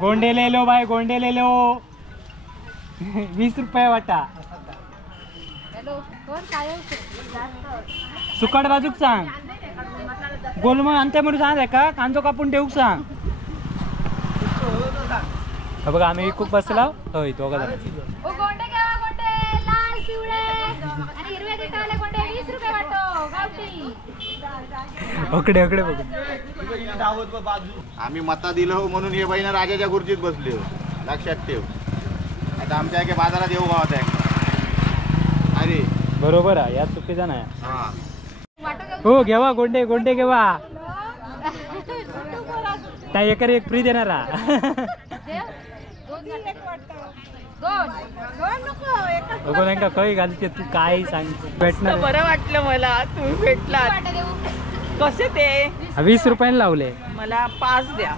गोंडे ले लो भाई, गोंडे ले लो. 20 रुपये वाटा. सुकट बाजूक सांग. गोलमोड आणते म्हणून सांग का, कांदो कापून ठेवूक सांग. बघा आम्ही खूप बसला होय दोघा जण. ओकडे ओकडे बघ. आम्ही मता दिलो म्हणून हे बहिण राजाच्या खुर्चीत बसली हो, लक्षात ठेव. आता आमच्या एका बाजारात येऊ गावात आहे. अरे बरोबर आहे, या चुकीचा नाही. हो घेवा गोंडे, गोंडे घेवा. त्या एकर एक फ्री देणार. काही घालते तू काय सांग. भेटणार बरं वाटलं मला, तुम्ही भेटला. कसे ते 20 रुपयाने लावले. मला 5 द्या.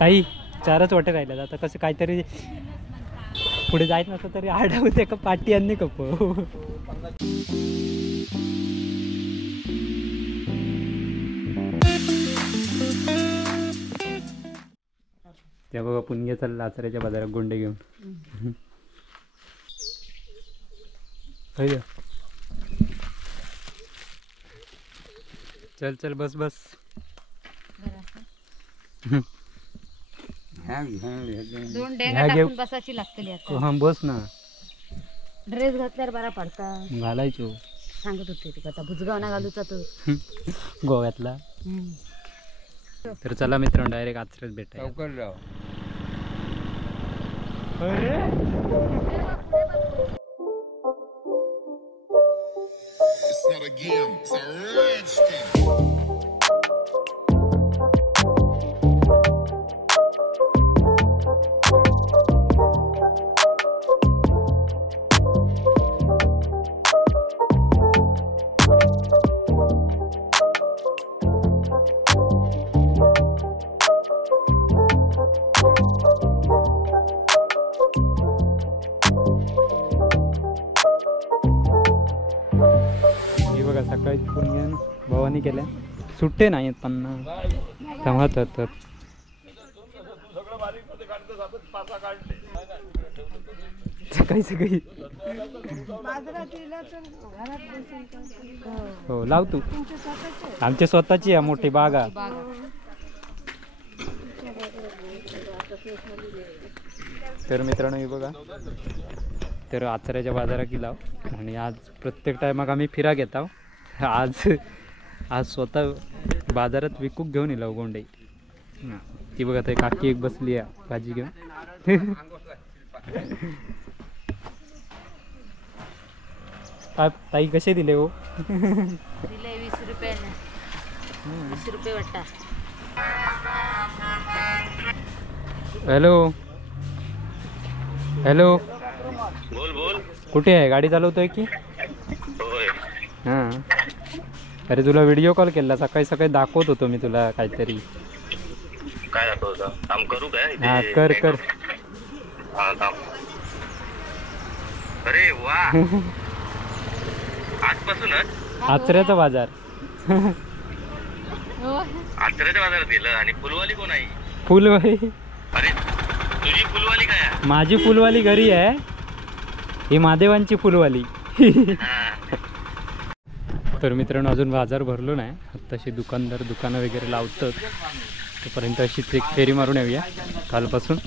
ताई 4च वाटे राहिल्यात. आता कसं काहीतरी पुढे जायचं नसतं तरी आढळते का पाटी आणि कप. त्या बघा पुणगे चालला आचऱ्याच्या बाजारात गोंडे घेऊन. चल चल बस बस. दोन डेंगा टाकून बसायची लागतली आता. हा बस ना. ड्रेस घातल्यावर बरा पडता. घालायचो सांगत होते ती आता भुजगावना घालूचा तो गोव्यातला. तर चला मित्रांनो डायरेक्ट आचऱ्यात भेटाय. सकाळी पुण्यान भवानी केल्या. सुट्टे नाही त्यांना तेव्हा तर सकाळी सकाळी. हो लाव तू. आमच्या स्वतःची आहे मोठी बागा. तर मित्रांनो हे बघा, तर आचऱ्याच्या बाजारात गेला आणि आज प्रत्येक टायमाक आम्ही फिरा घेत आहोत. आज स्वतः बाजारात विकूक घेऊन येलो गोंडे. ती बघा ते काकी एक बसली आहे भाजी घेऊन. ताई कसे दिले हो? दिले 20 रुपयाने. 20 रुपये वाटा. Hello hello. बोल बोल. कुठे आहे? गाडी चालवतोय की? होय. हां. अरे तुला व्हिडिओ कॉल केला सकाळी सकाळी, दाखवत होतो मी तुला काहीतरी. काय दाखवतो? काम करू काय? हां कर कर. हां काम. अरे वा. आजपासूनच आचऱ्याचा बाजार. आचऱ्याच्या बाजारात गेलं. आणि फुलवाली कोण आहे? फुलवाली. अरे तुझी फुलवाली काय आहे? माझी फुलवाली घरी आहे. ही महादेवांची फुलवाली. तर मित्रांनो अजून बाजार भरलो नाही. आत्ताशी दुकानदार दुकानं वगैरे लावतात. तोपर्यंत अशीच एक फेरी मारून येऊया कालपासून.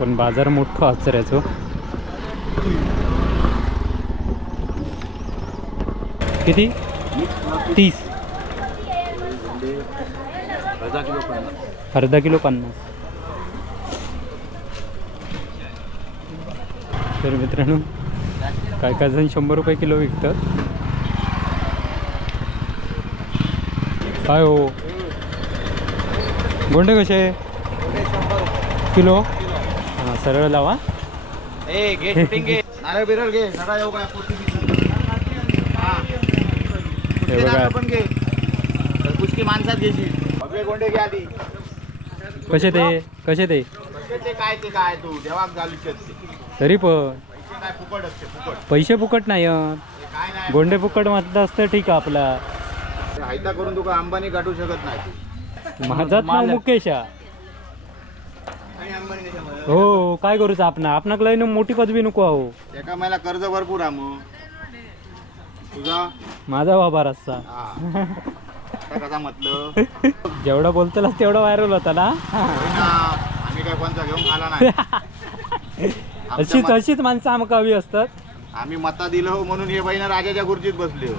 पण बाजार मोठं आचऱ्याचं. किती? 30. अर्धा किलो 50. तर मित्रांनो काय काय जण 100 रुपये किलो विकतात. काय हो गोंडे कसे किलो? हां सरळ लावा. ए घे शूटिंग घे. नारळ बिरळ घे. सगळा येऊ काय हे बघा पण घे. कुचकी माणसात घेशील. सगळे गोंडे घे आधी. कसे ते कसे ते ते काय तू देवाक घालू शकते. तरी पण काय फुकट असते फुकट. पैसे फुकट नाही. काय गोंडे फुकट म्हटलं असतं ठीक आहे आपला. हायता करून तुका अंबानी काढू शकत नाही. माझाच नाव मुकेश आहे. हो काय करूच आपणाक लय मोठी पदवी नको आहो. एका महिला कर्ज भरपूर आहे मग तुझा माझा बाबा रस्ता हा. आता कसा म्हटलं जेवढा बोलतलास तेवढा व्हायरल होता ना. होय ना, आम्ही काय कोणता घेऊन खाला नाही. अशीच माणसं आमका हवी असतात. आम्ही मता दिलो म्हणून हे बहिण राजाच्या खुर्चीत बसली हो.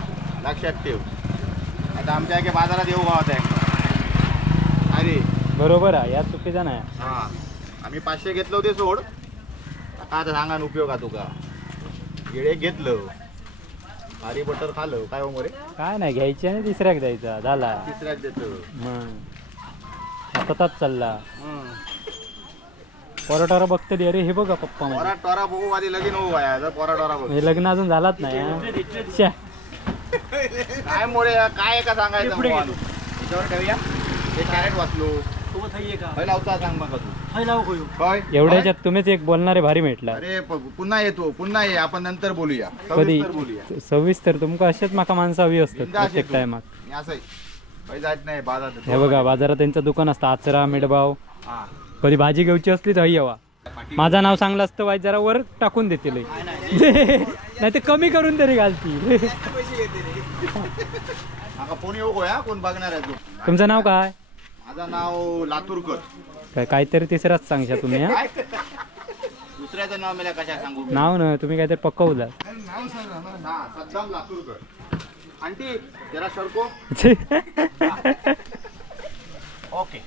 लक्षात ठेव. आता आमच्या एका बाजारात येऊ गावात आहे. अरे बरोबर आहे यात चुकीचा नाही. हा आम्ही 500 घेतलं होते सोड. आता सांगा न उपयोग आहे तुका. गिळे घेतलं हरी बटर खाल्लं काय हो मोरे. काय नाही घ्यायची आणि तिसऱ्याक द्यायचा झाला. तिसऱ्यात देतो मग सततच चालला. पोराटोरा बघतली अरे हे बघा पप्पा माझे. पोरा टोरा बघू आधी लगीन होऊ आहे. पोरा टोरा बघू हे लग्न अजून झालाच नाही हा. श्या. काय मोरे काय का सांगायचं मग? याच्यावर ठेवूया. हे कॅरेट वाचलो लावता सांग मग तू. होय एवढ्याच्यात तुम्हीच एक बोलणारे भारी भेटला. अरे पुन्हा येतो पुन्हा ये आपण नंतर बोलूया. कधी सविस्तर बोलूया. सविस्तर तुमका असेच माका माणसं हवी असतात बिनधास्त प्रत्येक येतो. टायमात. मी असंही काही जात नाही बाजारात. हे बघा बाजारात त्यांचं दुकान असतं आचरा मिडबाव. हा. कधी भाजी घ्यायची असली तर हवा. माझं नाव सांगलं असतं वाईट जरा वर टाकून देतील. नाही तर कमी करून तरी घालती. फोन येऊ गोया कोण बघणार आहे तू. तुमचं नाव काय? माझं नाव लातूरकर. काय काहीतरी तिसराच सांगशा तुम्ही हा? दुसऱ्याचं नाव मला कशा सांगू. नाव ना तुम्ही काहीतरी पकवलं. हा सद्दाम लातूरकर. आंटी जरा सरको. ओके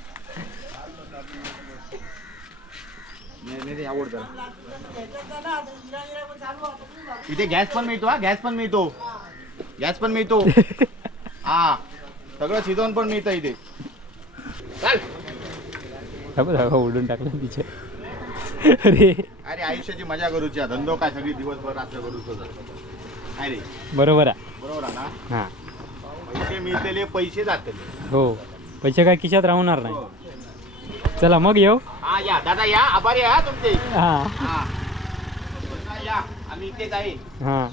इथे गॅस पण मिळतो. हा गॅस पण मिळतो. गॅस पण मिळतो. हा सगळं शिजवून पण मिळतं इथे. उडून टाकलं तिचे. अरे अरे आयुष्याची मजा करूची. धंदो काय सगळी दिवसभर रात्र करूच. काय रे बरोबर आहे. बरोबर आहे ना. हा पैसे मिळतेले पैसे जातले. हो पैसे काय खिशात राहणार नाही. चला मग येऊ. हा या दादा या आभारी आहे हा तुमचे. हा हा या आम्ही इथेच आहे. हा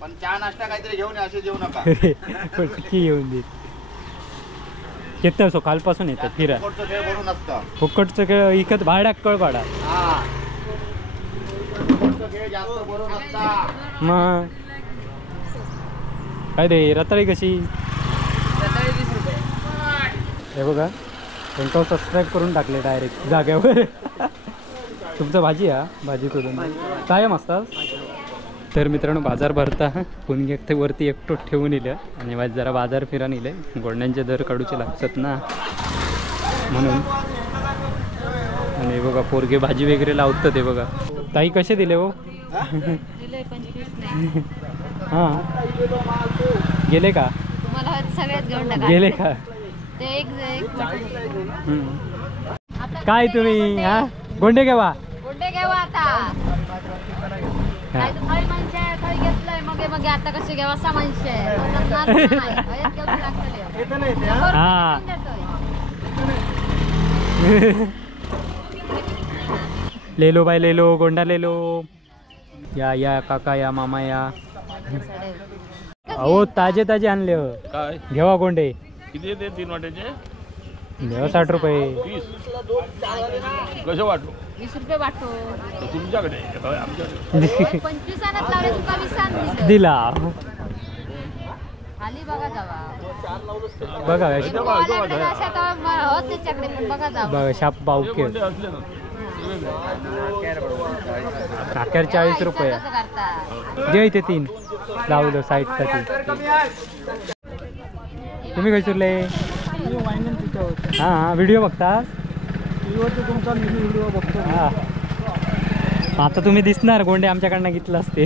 पण चहा नाश्ता काहीतरी घेऊन या. असे जेवू नका. किती येऊन देत येतं सो कालपासून येतं फिरा. फुकटचं खेळ भरून असतं. फुकटचं खेळ इकत भाड्यात कळपाडा. हा फुकटचं खेळ जास्त भरून असता. मग काय रे रताळी कशी. हे बघा त्यांचं सबस्क्राईब करून टाकले डायरेक्ट जाग्यावर. तुमचं भाजी हा भाजी करून कायम असतात. तर मित्रांनो बाजार भरता कोणी एकटे वरती एकटो ठेवून इलं आणि वाज जरा बाजार फिरा नेले. गोंड्यांचे दर काढूचे लागतात ना म्हणून. आणि बघा पोरगे भाजी वगैरे लावतात. ते बघा ताई कसे दिले हो. हां गेले का तुम्हाला सगळ्यात घेऊन टाका. गेले का ते एक काय तुम्ही हा गोंडे घेवा. गुड्डे घेऊ आता. काय तर थळी माणसे थळी घेतलंय मग मग आता कशी घेऊ असा माणसे. हा ले लो बाय ले लो गोंडा ले लो. या काका या मामा या. अहो ताजे ताजे आणले हो. काय घेवा गोंडे. किती ते 3 वाट्याचे घेवा 60 रुपये. 30 कसं वाटू 20 रुपये वाटतो. तुमच्याकडे आमच्याकडे 25 आणत लावले तुका 20 आणली दिला. खाली बघा जावा. बघा अशा तर होत त्याच्याकडे पण बघा जावा. बघा शाप पावके असले ना अखेर 40 रुपये. कसं करता. जे इथे 3 लावलं साईडसाठी. तुम्ही काय सुरले. हां व्हिडिओ बघता. हां आता तुम्ही दिसणार गोंडे आमच्याकडनं घेतलं असते.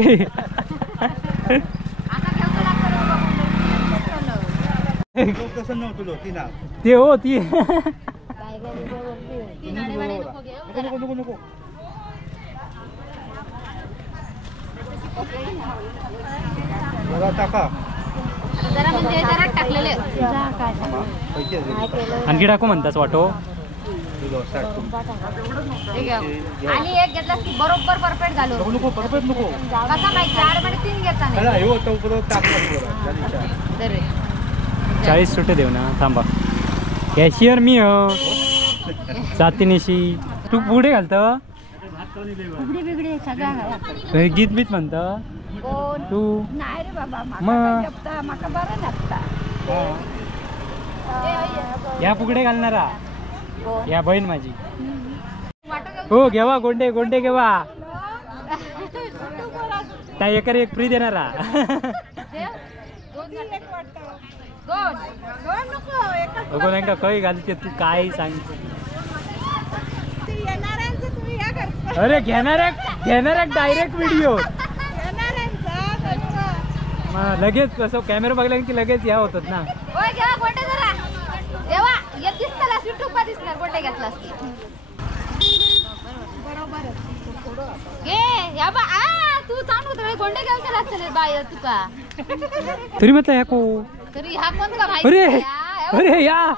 ते हो ती जरा म्हणजे जरा टाकलेले. आणखी टाकू म्हणतास वाटो. ठीक आहे. आणि एक घेतला की बरोबर परफेक्ट झालो. नको परफेक्ट नको कसा माहिती 4 मध्ये 3 घेता नाही. हे होतं उपरोक्त टाकलं. दे रे. 40 सुटे देऊ ना थांबा. कॅशियर मी हो जातीनिशी तू पुढे घालत उघडी बिगडी सगळ्या गीत बीत म्हणत कोण तू नाही रे बाबा मग माका बरं लागता. या पुकडे घालणारा या बहीण माझी. हो घेवा गोंडे गोंडे घेवा त्या एकर एक फ्री देणारा. अगो नाही का काही घालते तू काय सांगते. अरे घेणाऱ्या डायरेक्ट व्हिडिओ लगेच कसं कॅमेरा बघला की लगेच या होतात ना. दिसणार गोंडे घेतला तू चांगलं होतं गोंडे घ्यायचं लागतं बाय तुका तरी म्हटलं या को तरी हा कोण का माहिती. अरे अरे या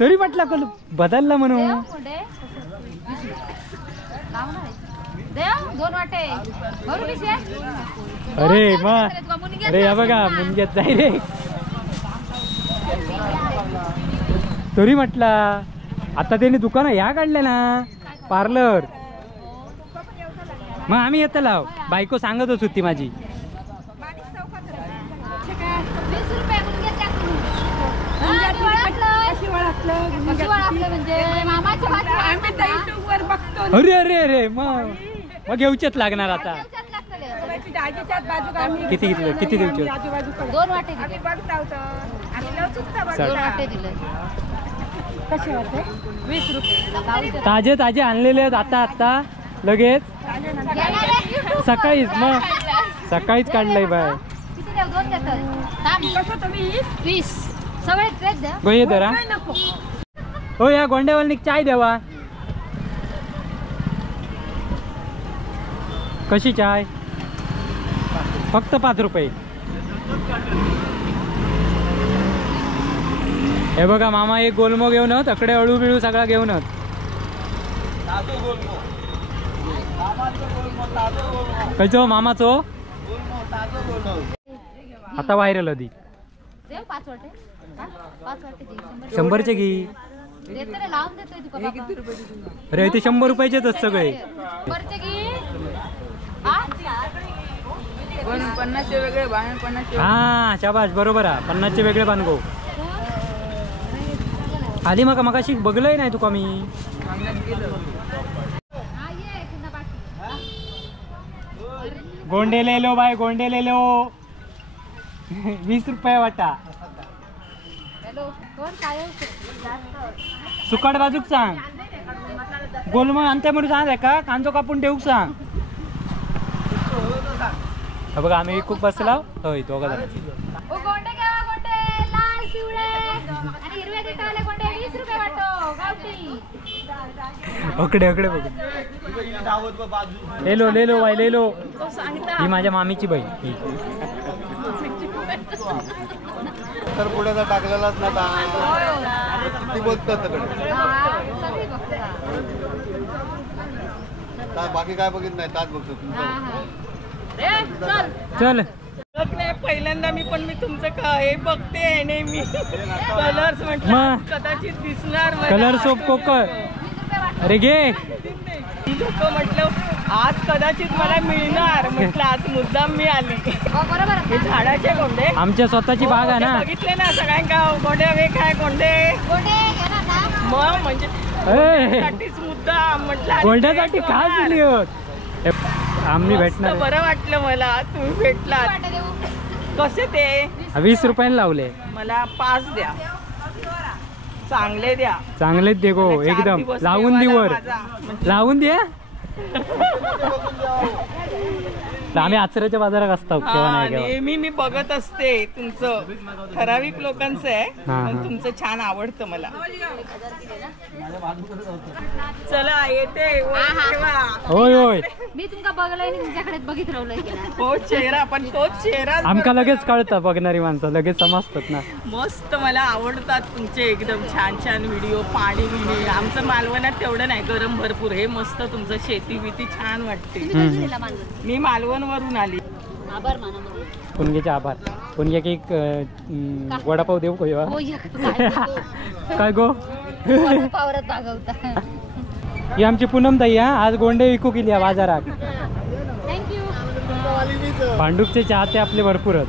तरी म्हटलं कोण बदलला म्हणून. दोन वाटे अरे मग अरे या बघा मुनग्यात जाय रे. तरी म्हटला आता त्यांनी दुकान या काढले ना पार्लर. मग आम्ही येत लाव बायको सांगतच होती माझी. 20 रुपये म्हणजे मामाची भाजी. अरे अरे अरे मग घेऊचेच लागणार आता. किती किती किती देऊचे. 2 वाटे दिले. 2 वाटे दिले. कसे वाटे 20 रुपये ताजे ताजे आणलेले आहेत आता आता लगेच सकाळीच. मग सकाळीच काढलंय बाय. किती देऊ 2 देतात. 20 सगळे ट्रेस द्या. गोये जरा हो या गोंड्यावाल्नी चाय द्यावा. कशी चाय फक्त 5 रुपये. हे बघा मामा एक गोलमो घेऊन तकडे अळू बिळू सगळा घेऊन. कचो मामाचो आता व्हायरल होती. 5 वाटे 5 वाटे दे. 100चे घे. देते रे लावून देतोय तुका बाबा. अरे इथे 100 रुपयाचेच आहेत सगळे. 100चे घे. 50चे वेगळे 50चे. हा शाबाश बरोबर आहे. 50चे वेगळे बांधगो. आधी मगाशी बघलंय नाही तुका मी. गोंडे ले लो बाय गोंडे ले लो. 20 रुपये वाटा. सुकाट बाजूक सांग. गोलमोग आणते म्हणून सांग का कांदो कापून ठेवूक सांग. बघा आम्ही खूप बसला होय दोघा जण. गोंडे घ्या गोंडे लाल पिवळे आणि हिरव्या देटावाले गोंडे 20 रुपये वाटो गावठी. अकडे अकडे बघ. लेलो लेलो बाय लेलो. ही माझ्या मामीची बहीण ही. तर पुढे टाकलेलाच ना किती बघतात तिकडे. बाकी काय बघित नाही ताच बघतो तुमचं. चल पहिल्यांदा मी तुमचं हे बघते नेहमी. कलर्स म्हटलं कदाचित दिसणार. कलर सोप कोकर. अरे घे. लोक म्हटलं आज कदाचित मला मिळणार. म्हटलं आज मुद्दाम मी आली. हे झाडाचे गोंडे आमच्या स्वतःची बाग आहे ना. बघितले ना सगळ्यांका गोंडे हवे काय गोंडे. मग म्हणजे मुद्दा म्हटलं गोंड्यासाठी खास दिली होत. आम्ही भेटणार. बरं वाटलं मला तुम्ही भेटलात. कसे ते 20 रुपयाने लावले. मला 5 द्या. चांगले द्या. चांगलेच दे गो एकदम. लावून दे वर लावून दे. आम्ही आचऱ्याच्या बाजारात असतो केव्हा नाही नेहमी मी बघत असते तुमचं. ठराविक लोकांचं आहे पण तुमचं छान आवडतं मला. चला येते. होय होय. मी तुमका बघलंय तुमच्याकडे बघित राहिलोय. हो चेहरा पण तोच चेहरा आमका लगेच कळतं. बघणारी माणसं लगेच समजतात ना. मस्त मला आवडतात तुमचे एकदम छान छान व्हिडिओ. पाणी बिणी आमचं मालवणात तेवढं नाही, गरम भरपूर. हे मस्त तुमचं शेती बिती छान वाटते. तुम्ही कशी दिला मानवत? मी मालवणवरून आली. आभार माना मला. पुणग्याचे आभार. पुणग्या एक वडापाव देऊ का हो या. काय गो पावरात भागवता. ही आमची पूनम ताई हा आज गोंडे विकू गेली या बाजारात. थँक्यू. भांडूपचे चाहते आपले भरपूर आहेत.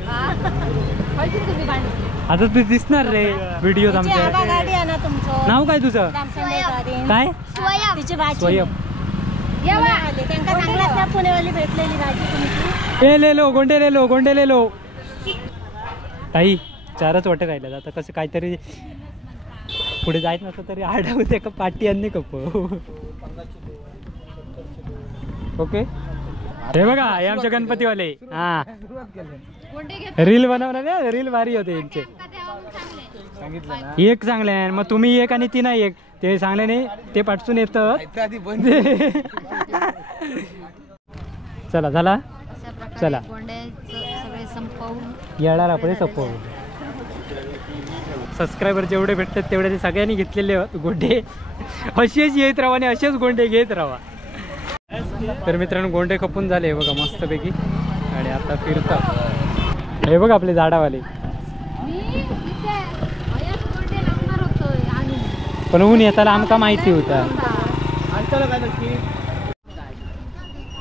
तुम्ही भांडू. आता तू दिसणार रे व्हिडिओ आमच्या. गाडी आणा तुमचं. नाव काय तुझं? काय? स्वयं. तिची भाजी स्वयं. त्यांना चांगला पुणेवाली भेटलेली भाजी तुमची. ए ले लो गोंडे ले लो गोंडे ले लो. ताई 4च वाटे राहिल्यात. आता कसं काहीतरी पुढे जायच नसतं तरी आडावं ते का पाठी आणणे कप. ओके हे बघा हे आमचे गणपतीवाले. हा रील बनवणार. रील भारी होते यांचे. एक चांगले आहे मग तुम्ही एक आणि ती नाही एक. ते चांगले नाही ते पाठसून येत. चला झाला. चला सगळे संपवून येणार आपण संपवू. सबस्क्रायबर जेवढे भेटतात तेवढे ते सगळ्यांनी घेतलेले आहेत गोंडे. असेच येत राहा आणि असेच गोंडे घेत राहा. तर मित्रांनो गोंडे खपून झाले बघा मस्तपैकी. आणि आता फिरतात हे बघा आपले झाडावाले. मी इथे अयाच गोंडे लागणार होतो आणि पण ऊन येताना आमका माहिती होता.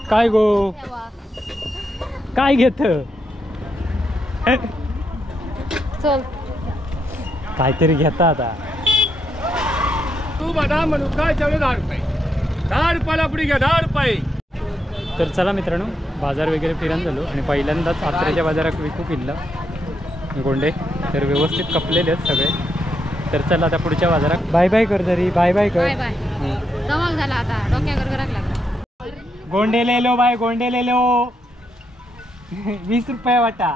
काय गो काय घेत चल काहीतरी घेता आता. तू बदाम म्हणू काय तेवढे 10 रुपये. 10 रुपयाला पुढे घ्या 10 रुपये. तर चला मित्रांनो बाजार वगैरे फिरायला झालो आणि पहिल्यांदाच आचऱ्याच्या बाजारात विकू किल्ला गोंडे. तर व्यवस्थित कपलेले आहेत सगळे. तर चला आता पुढच्या बाजारात. बाय बाय कर तरी. बाय बाय कर. Bye bye. धमाल झाला आता डोक्या गरगराक लागला. गोंडे ले लो बाय गोंडे ले लो. 20 रुपये वाटा.